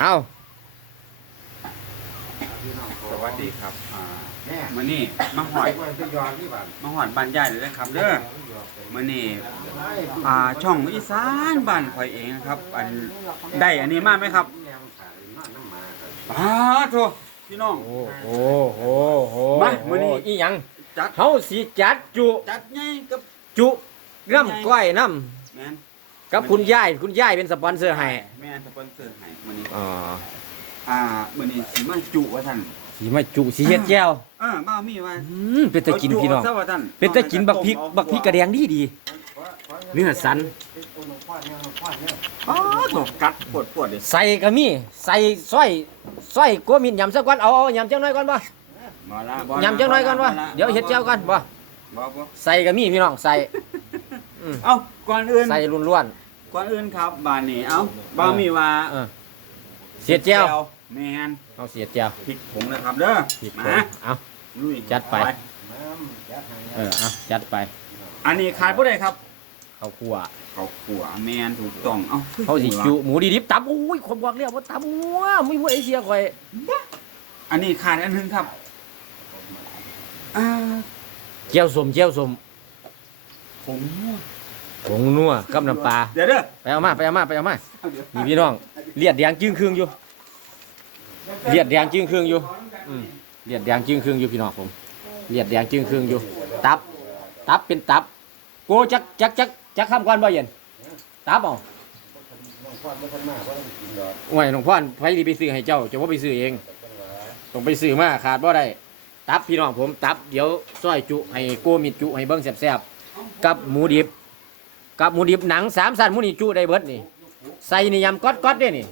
เอาสวัสดีครับอ่าแม่มื้อนี้มาหหออยดมันจะยอมที่บ้านมาหอดบ้านยายเลยนะครับเด้อมื้อนี้อ่าช่องอีสานบ้านข่อยเองนะครับ อันได้อันนี้มาไหมครับอ้าโธ่พี่น้องโอ้โหโหโหมามื้อนี้อีหยังจัดเฮาสิจัดจุจัดไงกับจุน้ำก้อยน้แม่นำ กับคุณยายคุณยายเป็นสปอนเซอร์ให้แม่นสปอนเซอร์ให้มื้อนี้อ๋ออ่ามื้อนี้สิมาจุว่าท่านสิมาจุสิเฮ็ดแก้วเออมามีว่าอืมเป็นตะกินพี่น้องเาจุซะว่าท่านเป็นตะกินบักพริกบักพริกกระแดงดีดีเนื้อสันอ้าโธ่กัดปวดปวดๆเลยใส่ก็มีใส่ซอยซอยกัวมินยำซะก่อนเอาเอายำจังน้อยก่อนบ่บ่ละบ่ละยำจังน้อยก่อนบ่ละเดี๋ยวเฮ็ดแก้วก่อนบ่บ่บ่ใส่ก็มีพี่น้องใส่ เอ้าก่อนอื่นใส่ล้วน ก่อนอื่นครับบานนี้เอ้าบ่มีว่าๆเออเสียดแก้วแม่นเอาเสียดแก้วพริกผงนะครับเด้อผิดมาเอา ลุยจัดไป เออเอาจัดไปอันนี้ขาดบ่ได้ครับข้าวคั่วข้าวขัวแม่นถูกต้องเอ้าเขาสิจุหมูดีดิบตับอุ้ยคนบอกเรียกว่าตับหัวไม่พูดไอเสียข่อยอันนี้ขาดอันหนึงครับอ่าเจียวสมเจียวสมผง ผงนัวกับน้ำปลาเดี๋ยวเด้อไปเอามาไปเอามาไปเอามาเอาเดี๋ยวนี่พี่น้องเลียดแดงจึงครึ่งอยู่เลียดแดงจึงครึ่งอยู่อืมเลียดแดงจึงครึ่งอยู่พี่น้องผมเลียดแดงจึงครึ่งอยู่ ตับ ตับเป็นตับโกจักจักจักจักคำก่อนบ่เย็นตับเอาโอ้ยหลวงพ่อไฟดีไปซื้อให้เจ้าเจ้าว่าไปซื้อเองต้องไปซื้อมาขาดบ่ได้ตับพี่น้องผมตับเดี๋ยวซอยจุให้โกมิดจุให้เบิ้งแซ่บๆกับหมูดิบ กับหมูดิบหนังสามสันหมูนี่จุได้เบิดนี่ใส่นี่ยำก๊อดก๊อดด้นี่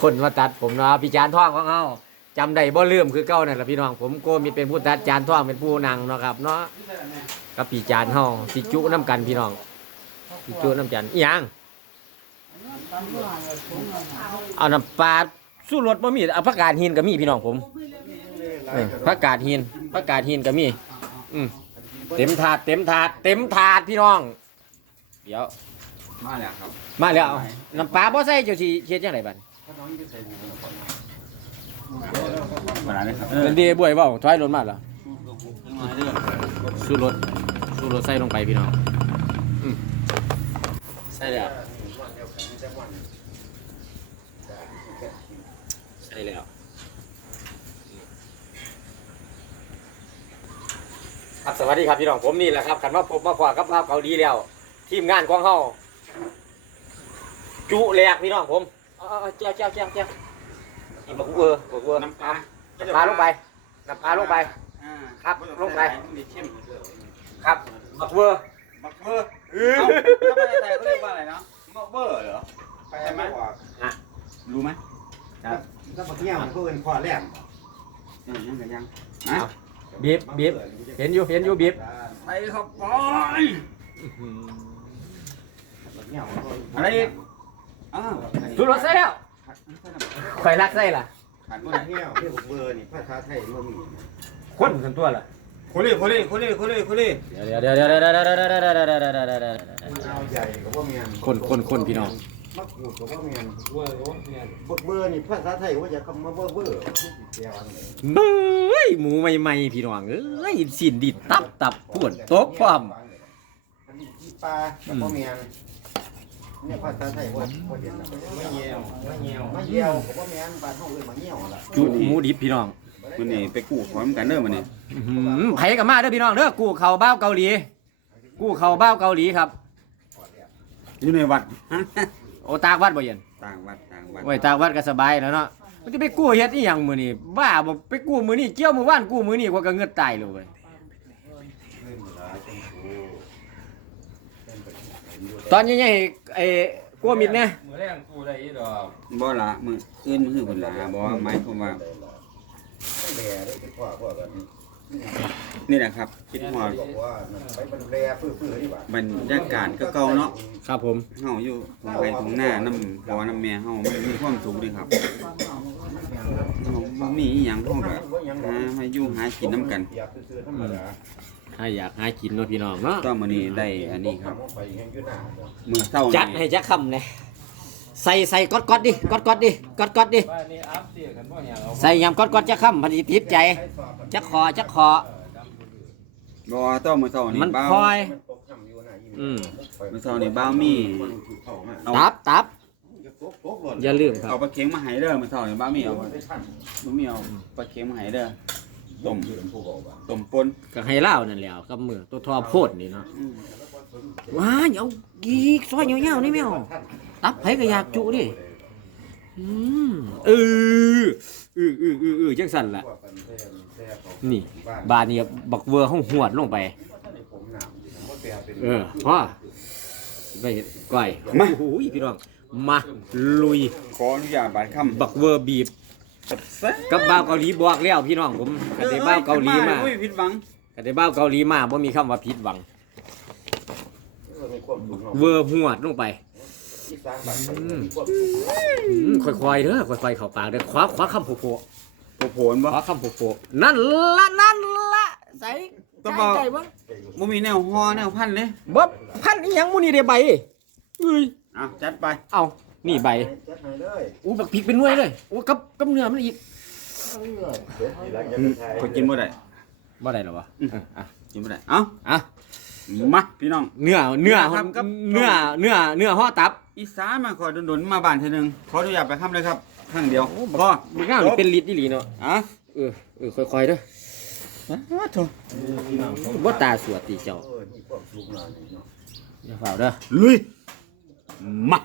คนมาตัดผมนะพี่จานท่องของเขาจำได้บ่ลืมคือเก้านั่นแหละพี่น้องผมโกมีเป็นผู้ตัดจานท่องเป็นผู้นางเนาะครับเนาะกับพี่จานเฮาสิจุน้ำกันพี่น้องสิจุน้ำกันอีหยังเอาน้ำปลาสู้รสบ่มีเอาผักกาดหินก็มีพี่น้องผมเออผักกาดหินผักกาดหินก็มี อืมเต็มถาดเต็มถาดเต็มถาดพี่น้อง เดี๋ยว มาแล้วครับมาแล้วเอาน้ำปลาบ่ใส่เจ้าสิเฮ็ดจังไดบัดมาแล้วนะครับเออเป็นดีบ่วยเว้าถอยรถมาแล้วมาเด้อสู้รถสู้รถใส่ลงไปพี่น้องอืมใส่แล้วใส่แล้ว ครับสวัสดีครับพี่น้องผมนี่แหละครับขันว่าผมมาฝากกับภาพเกาหลีแล้ว ทีมงานของเฮาจุแหลกพี่น้องผมเอาเอาเอาเจ้าเจ้าเจ้าเจ้าอีบักเวอร์บักเวอร์น้ำปลาน้ำปลาลงไปน้ำปลาลงไปอ่าครับลงไปมีเข้มครับบักเวอร์บักเบอร์เอ้าถ้าภาษาไทยเขาเรียกว่าอะไรเนาะบักเบอร์เหรอใช่ไหมรู้ไหมครับแล้วบางอย่างมันก็เป็นข้อแรกยังยังกันยังนะ บีบบีบเห็นอยู่เห็นอยู่บีบไปเข้าไปอะไรอ้าวสูรถใส่แล้วข่อยรักใส่ล่ะขาดมับ่นได้เงี้ยวที่ผมเบอร์นี่ภาษาไทยมันมีคนสันตัวล่ะคุเล่คุเล่คุเล่คุเล่คุเล่เดี๋ยวเดี๋ยวเดี๋ยวเดี๋ยวเดี๋ยวเดี๋ยวเดี๋ยวเดี๋ยวเดี๋ยวเดี๋ยวเดี๋ยวเดี๋ยวเดี๋ยวเดี๋ยวเอาใหญ่กับว่าเมียนคนคนคนพี่น้องมักหูกับว่าเมียนเบอร์เบอร์นี่ภาษาไทยว่าจะคำว่าเบอร์เบอร์เดียวอันนี้เบ้ย หมูใหม่ๆพี่น้องเอ้ยสินดิดตับตับปวดตกความอันนี้ที่ปลากับว่าเมียนเนี่ยภาษาไทยว่าว่าเห็นนะไม่เงี้ยวไม่เงี้ยวไม่เงี้ยวกับว่าเมียนบ้านเขาเลยมาเงี้ยวล่ะจุหมูดิบพี่น้องมันนี่ไปกู้พร้อมกันเด้อมันนี่อื้อหือไผกับมาเด้อพี่น้องเด้อกู้เข่าเบ้าเกาหลี กู้เข่าเบ้าเกาหลีครับ อยู่ในวัด โอตากวัดบ่เย็นต่างวัดต่างวัด โอ้ยตากวัดก็สบายแล้วเนาะ มันจะไปกู้เฮ็ดอีหยังมื้อนี้บ้าบ่ไปกู้มื้อนี้เกี่ยวมื้อวานกู้มื้อนี้กว่าก็เงินตายเลยเว้ยตอนนี้ยังไอ้กลัวมิดนะมือแรงกูได้อีดอกบ่ละมืออื่นมือเพิ่นละบ่หมายความว่า แหล่ได้ไปพ่อพ่อกัน นี่แหละครับ คิดฮอดบอกว่าไปบรรแล่ฟื้นๆดีกว่าบรรยากาศก็เก่าเนาะครับผม เฮาอยู่ตรงไปตรงหน้าน้ำพ่อน้ำแม่เฮามันมีความสุขดีครับเฮาบ่มีอีหยังเฮาก็หามาอยู่หากินนํกันเปียกซื่อๆธรรมดาถ้าอยากหากินเนาะพี่น้องเนาะก็มื้อนี้ได้อันนี้ครับ ไปแห่งอยู่หน้า มื้อเช้านี่จัดให้จักคำเลย ใส่ใส่กดกดดิกดกดดิกดกดดิบ้านนี้อัพเสียกันบ่อย่างเอาใส่ยำกดกดจักคำพันธิติดใจจักคอจักคอ บ่ต้องมื้อเช้านี่มันบ้าวคอยมันตกค่ำอยู่หน้าอีอืมมื้อเช้านี่บ้าวมีเข้ามาเอาตับตับตกตกหล่นอย่าลืมครัเอาบ ปลาเค็งมาให้เด้อมื้อเช้านี่บ้าวมีเอาได้ทันบ่มีเอาปลาเค็งมาให้เด้อต้มอยู่ผู้บอกว่าต้มปนก็ให้เล่านั่นแหล้วกับมือตัวทอโพดนี่เนาะ อืมว้ายเอากีกซอยยาวๆนี่แมว ตับไผก็อยากจุดิอืมเออเออเออเออเออจังสั่นล่ะ นี่ บาดนี้บักเวอร์ห้องหวดลงไป เออพ่อไปเฮ็ดก้อยมา โอ้โหพี่น้อง มาลุยขออนุญาตบาดคำบักเวอร์บีบ แซ่บกับบ้าวเกาหลีบอกแล้วพี่น้องผมกะได้บ้าวเกาหลีมาอุ้ยผิดหวังกะได้บ้าวเกาหลีมาบ่มีคำว่าผิดหวังมีความสุขเนาะเวอร์หวดลงไป อีสานบ้านเราอืมมีความสุขอืมค่อยๆเด้อค่อยๆเข้าปากเด้อคว้าคว้าคำโผล่โผโผนๆบ่คว้าคำโผล่ๆนั่นละนั่นละใส่ต้ใจองบอกใจบ่บ่มีแนวฮอแนวพันเลยบ่พันอีหยังหมู่นี่ได้ใบเอ้ยอะจัดไปเอ้านี่ใบจัดให้เลยอู้บักพริกเป็นหน่วยเลยอู้กับกับเนื้อมันอีกเดี๋ยวทีหลังจะอืไปมถ่ายคนกินบ่ได้บ่ได้หรอวะอืมเอออะกินบ่ได้เอ้าอะ มาพี่น้อง เนื้อเนื้อครับกับ เนื้อเนื้อเนื้อห่อตับ อีสานมาขอดนๆมาบ้านเทีนึงขออนุญาตไปค้ำเลยครับครั้งเดียวพอมันง่ายมันเป็นลิตรอีหลีเนาะอะเออเออค่อยๆเด้ออะโถบ่ตาสวดติเจ้าเออมีความสุขเนาะนี่เนาะอย่าเฝ้าเด้อลุยมา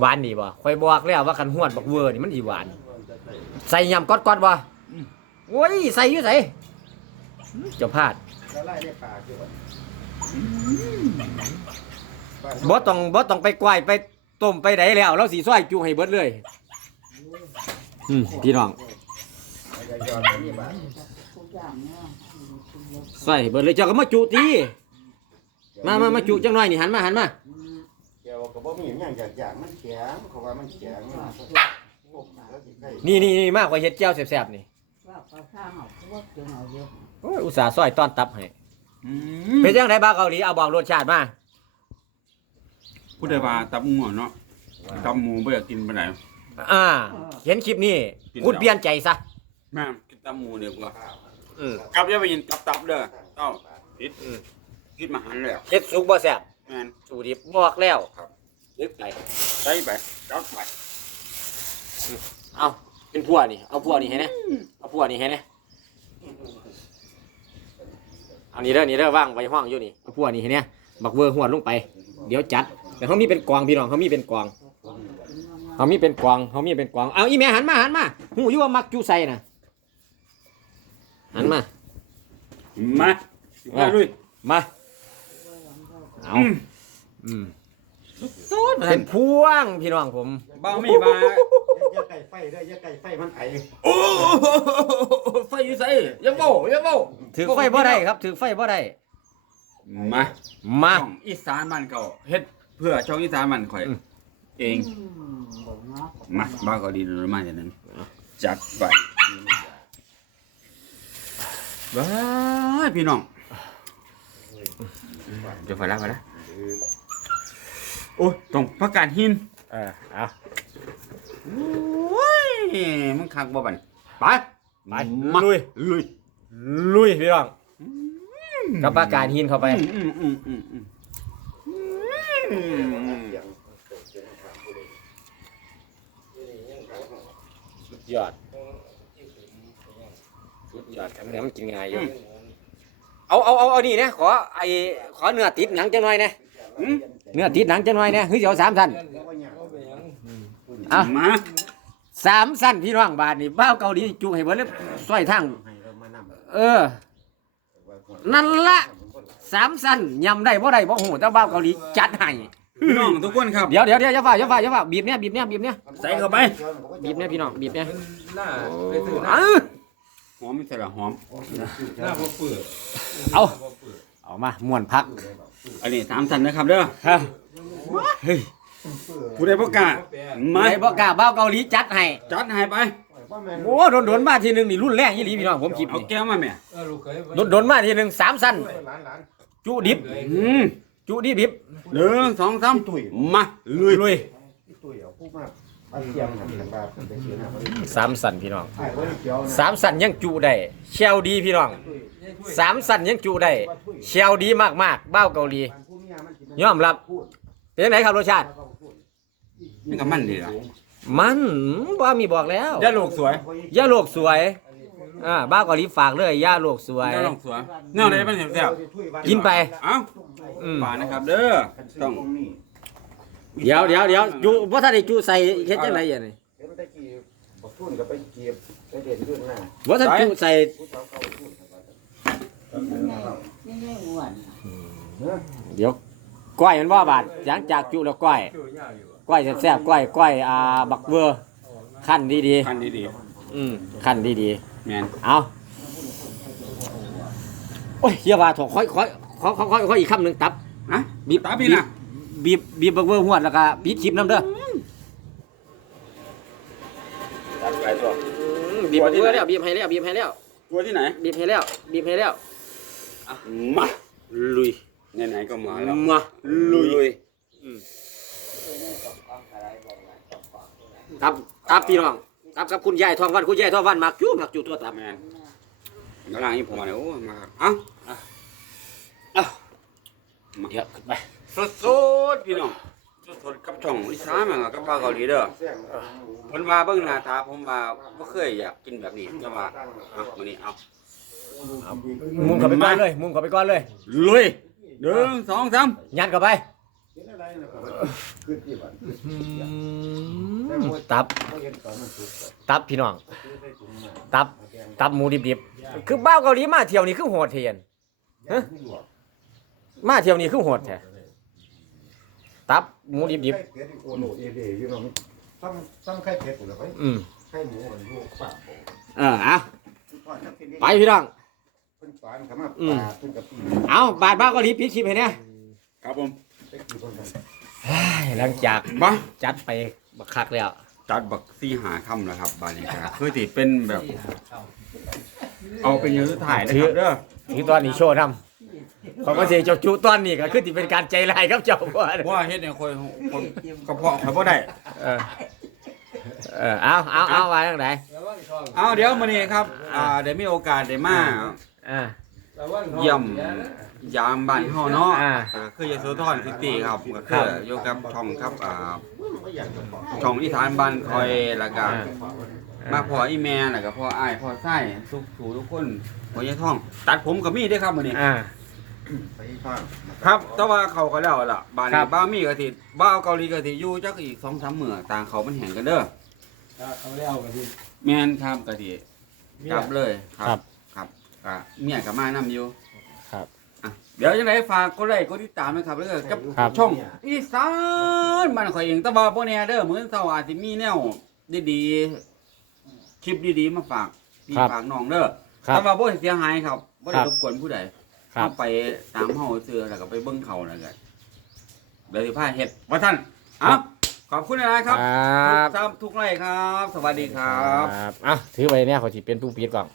หวานดีบ่ค่อยบอกแล้วว่าคันหวดบักเวอร์นี่มันสิหวาน ใส่ยำก๊อดๆบ่โอ้ยใส่อยู่ไสเจ้าพลาด ละลายในปากอยู่บ่บ่ต้องบ่ต้องไปกวายไปต้มไปไดแล้วเราสิซอยจุให้เบิดเลย อืมพี่น้องอย่ายอมอันนี้บ้านซอยให้เบิดเลยเจ้าก็มาจุติมามามาจุจังหน่อยนี่หันมาหันมาเกี่ยวกับบ่มีหยังอยากอยากมันแข็งเขาว่ามันแข็งแล้วสิใกล้นี่นี่นี่มาข่อยเฮ็ดแจ่วแซ่บๆนี่ ว่าเขาข้างเอาพวกเจ้าเอาเยอะ โอ้ยอุตส่าห์ซอยต้อนตับให้อืมเป็นจังไดบ้าวเกาหลีเอาบอกรสชาติมาผู้ใดว่าตับหมูเนาะตับหมูบ่อยากกินปานใด อ่า เห็นคลิปนี้กินคุณแล้วเปลี่ยนใจซะแม่กินตับหมูเดียวกว่าอืมกลับอย่าไปกินตับตับเด้อเอ้าผิดผิดมาหันแล้วเฮ็ดสุกบ่แซ่บแม่นสูดิบบอกแล้วครับนึกไปใส่ไปจัดไปเอาเป็นพัวนี่เอาพัวนี่ให้แน่เอาพัวนี่ให้แน่ เอานี่เด้อนี่เด้อว่างไว้ห้องอยู่นี่เอาพัวนี่ให้แน่บักเวอร์หวดลงไป เดี๋ยวจัด แต่เขามีเป็นกองพี่น้องเขามีเป็นกองเขามีเป็นกองเขามีเป็นกองเอาอีแม่หันมาหันมาหูอยู่ว่ามักจูใส่น่ะหันมา มามาลุยมาเอาอืมอืมสุดเป็นพวงพี่น้องผม บ้ามีว่า อย่าไก่ไฟเด้ออย่าไก่ไฟมันไอโอ้ไฟอยู่ไสอย่าเว้าอย่าเว้าถือไฟบ่ได้ครับถือไฟบ่ได้มามาช่องอีสานบ้านเก่าเฮ็ดเพื่อช่องอีสานบ้านข่อยอืมเองบอกเนาะมาบ้านเกาหลีดูมาอย่างนึงจัดไปว้ายพี่น้องเดี๋ยวไฟแล้วไฟแล้วโอ้ยต้องประกาศหินเออเอา โอ้ยมันคักบ่บันไปไปมาลุย ลุยลุยพี่น้องกับปากกาศหินเข้าไป อืมอืมอืมอืมอืมสุดยอด สุดยอดทำเนื้อมันกินง่ายอยู่ เอาเอาเอาเอานี่นะขอไอ้ขอเนื้อติดหนังจังหน่อยนะ อืมเนื้อติดหนังจังหน่อยนะเฮ้ยเดี๋ยวสามสั้นเอามาสามสั้นพี่น้องบาทนี่บ้าวเกาหลีจุให้เบิดเลยซอยทั้งให้เรามานำเออ นั่นละสามสั้นยำได้บ่ได้บ่หูแต่บ้าวเกาหลีจัดให้พี่น้องทุกคนครับ เดี๋ยวเดี๋ยวเดี๋ยวอย่าฝ่าอย่าฝ่าอย่าฝ่าบีบเนี่ยบีบเนี่ยบีบเนี่ยใส่เข้าไปบีบเนี่ยพี่น้องบีบเนี่ยหน้าไปซื้อหน้าเอาหอมไม่ใส่ละหอมหน้าบ่เปื้อเอาเอามาม่วนพัก อันนี้สามสันนะครับเด้อฮะเฮ้ย ผู้ใดประกล้าศมาไอ้บ่กล้าบ้าวเกาหลีจัดให้จัดให้ไปบ่แม่นโอ้โดนโดนๆมาทีหนึงนี่รุ่นแรงยี่หลีพี่น้องผมคิดเอานี่แก้วมาแม่เออลูกเคยโดนโดนๆมาทีหนึงสามสั้นหลานหลานจุดิบอืมจุดิบดิบหนึ่งสองสามตุ้ยมาลุยลุยพี่ตุ้ยเอาผู้มาเอาเทียมกันกันบาดเป็นเสียนะสามสั้นพี่น้องไอ้บ่ได้เกี่ยวนะสามสั้นยังจุได้เชลดีพี่น้องสามสั้นยังจุได้เชลดีมากๆเบ้าเกาหลีผู้เมียมันสิยอมรับ เป็นยังไงครับรสชาติ นี่ก็มันดีละมันว่ามีบอกแล้วย่าลูกสวยย่าโลกสวยอ่าบ้าเกาหลีฝากเลยย่าโลกสวยย่าลูกสวยแนวไหนมันแซ่บกินไปๆเอ้าอืมฝากนะครับ เด้อต้องเดี๋ยวเดี๋ยวเดี๋ยวจุว่าถ้าได้จุใส่เฮ็ดจังไรอย่างนี้เห็นตะกี้บอกทุนก็ไปเก็บไปเด่นขึ้นหน้าว่าถ้าจุใส่ผู้สาวเก่าทุนนี่ไงอ้วนเดี๋ยวก้อยมันว่าบาดหลังจากจุแล้วก้อย อยู่ยาวอยู่อะก้อยแซ่บๆก้อยก้อยอ่าบักเวอร์ขั้นดีคันดีๆอืมขั้นดีๆแมนๆเอาโอ้ยเฮียว่าถอค่อยค่อยค่อยค่อยค่อยค่อยอีกคำหนึ่งตับ นะบีบ ตาพี่นะบีบบีบบักเวอร์หวดแล้วก็ปิดคลิปน้ำเด้อตัดไปตัว บีบบักเวอร์แล้วบีบให้แล้วบีบให้แล้วตัวที่ไหน บีบให้แล้วบีบให้แล้วมา ลุย ไหนๆก็มาแล้วมาลุย ตับตับพี่น้องตับกับคุณยายทองวันคุณยายทองวันมักจู้มักจูตัวตับแมนกำลังอีพอเนี่ยโอ้มาครับเอ้าเอ้ามาเดี๋ยวขึ้นไปสดๆพี่น้องสดๆกับช่องอีสานมันกับบ้าวเกาหลีเด้อแซ่บเพิ่นว่าเบิ่งหน้าตาผมว่าบ่เคยอยากกินแบบนี้จะว่าเอามื้อนี้เอามุมเข้าไปก่อนเลย มุมเข้าไปก่อนเลยลุยหนึ่งสองสามยัดเข้าไป เห็นอะไรนะคือที่บ้านตับบ่เห็นตอนมันสุกตับพี่น้อง ซื้อใส่ถุงมาตับตับหมูดิบๆ คือบ้าวเกาหลีมาเที่ยวนี้คือโหดเทียน ย่างที่ลวกมาเที่ยวนี้คือโหดแท้ตับหมูดิบไข่เป็ดอีโอโลเอเดอยู่เนาะซ้ำซ้ำไข่เป็ดพุ่นล่ะไปๆอืมไข่หมูมันอยู่ปากโป่งเออเอาทอดจักทีนี้ไปพี่น้อง เพิ่นสอนเข้ามาอืมปลาเพิ่นกับปี เอาบาดบ้าวเกาหลีปิดคลิปให้เนี่ย ครับผมไปกี่คนกัน หลังจากมาจัดไปบักคักแล้วจัดบักซี่หาค่ำแล้วครับ บาดนี้ก็คือสิเป็นแบบ เอาเป็นอย่างสุดท้ายนะครับเด้อถือตอนนี้โชว์ทำขอยก็เสียเจ้าจูตอนนี้ก็คือที่เป็นการใจร้ายครับเจ้าว่าว่าเฮ็ดให้คนคนกระเพาะข่อยบ่ได้เออเออเอาเอาเอาไว้ทางไหนระวังท้องเอาเดี๋ยวมื้อนี้ครับ อ่าได้มีโอกาสได้มาอ่าระวังท้องเยี่ยม ยามบ้านเฮาเนาะอ่า ก็คือยโสธรซิตี้ครับก็ครัคืบออยู่กับช่องครับอ่าช่องอีสานบ้านคอยแล้วก็อ่ามาพ่ออีแม่แล้วก็พ่ออ้ายพ่อไส้ทุกถูทุกคนหัวยายท่อง ตัดผมก็มีเด้อครับมื้อนี้ อ่าไปฟังครับแต่ว่าเขาก็แล้วล่ะบ้านครันี้บ บ้าวมีก็สิบ้าวเกาหลีก็สิอยู่จักอีก2-3มื้อต่างเขามันแห้งกันเด้อเอาแล้วกันดิแม่นครับก็สิกลับเลยคครัรับ ครับก็เมียก็มานํอยู่ครับอะ เดี๋ยวจังไดฝากกดไลค์กดติดตามนะครับเด้อกับครับ ช่อง อีสานบ้านข่อยเองแต่ว่าบ่แน่เด้อมื้อเช้าอาจสิมีแนวดีๆคลิปดีๆมาฝากพี่ฝากน้องเด้อครับ แต่ว่าบ่เสียหายครับบ่ได้ครับรบกวนผู้ใดครับ เอาไปตามเฮาซื่อแล้วก็ไปเบิ่งเขาแล้วก็เดี๋ยวสิพาเฮ็ดว่าท่านอะขอบคุณนะครับ ครับทุกซับทุกไลค์ครับ สวัสดีครับครับอะถือไปเนี่ยเขาสิเป็นผู้ปิดกล่อง